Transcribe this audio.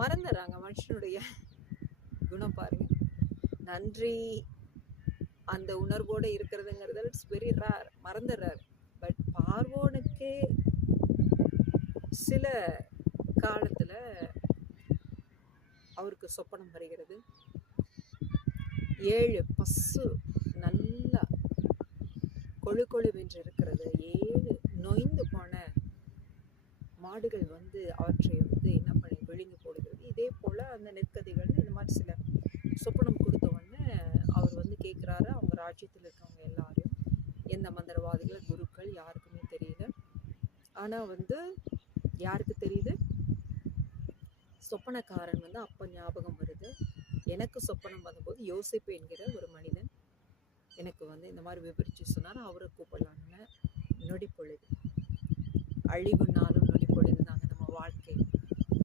மறந்துடுறாங்க. மனுஷனுடைய குணம் பாருங்க. நன்றி அந்த உணர்வோடு இருக்கிறதுங்கிறது இட்ஸ் வெரி ரேர், மறந்துடுறாரு. பட் பார்வோனுக்கே சில காலத்துல அவருக்கு சொப்பனம் வருகிறது. 7 பசு நல்லா கொழு கொழுவென்று இருக்கிறது. 7 நொய்ந்து போன மாடுகள் வந்து அவற்றை வந்து என்ன பண்ணி விழுங்கி போடுகிறது. இதே போல அந்த நெற்கதிகள் இந்த மாதிரி சில சொப்பனம் கொடுத்த உடனே அவர் வந்து கேட்குறாரு அவங்க ராஜ்யத்தில் இருக்கவங்க எல்லாரையும். எந்த மந்திரவாதிகள் குருக்கள் யாருக்குமே தெரியல. ஆனால் வந்து யாருக்கு தெரியுது? சொப்பனக்காரன் வந்து அப்போ ஞாபகம் வருது. எனக்கு சொப்பனம் வந்தபோது யோசிப்பு என்கிற ஒரு மனிதன் எனக்கு வந்து இந்த மாதிரி விவரிச்சு சொன்னார். அவரை கூப்பிடலான்னு. நொடி பொழுது, அழிவுனாலும் நொடி பொழுது தாங்க நம்ம வாழ்க்கை.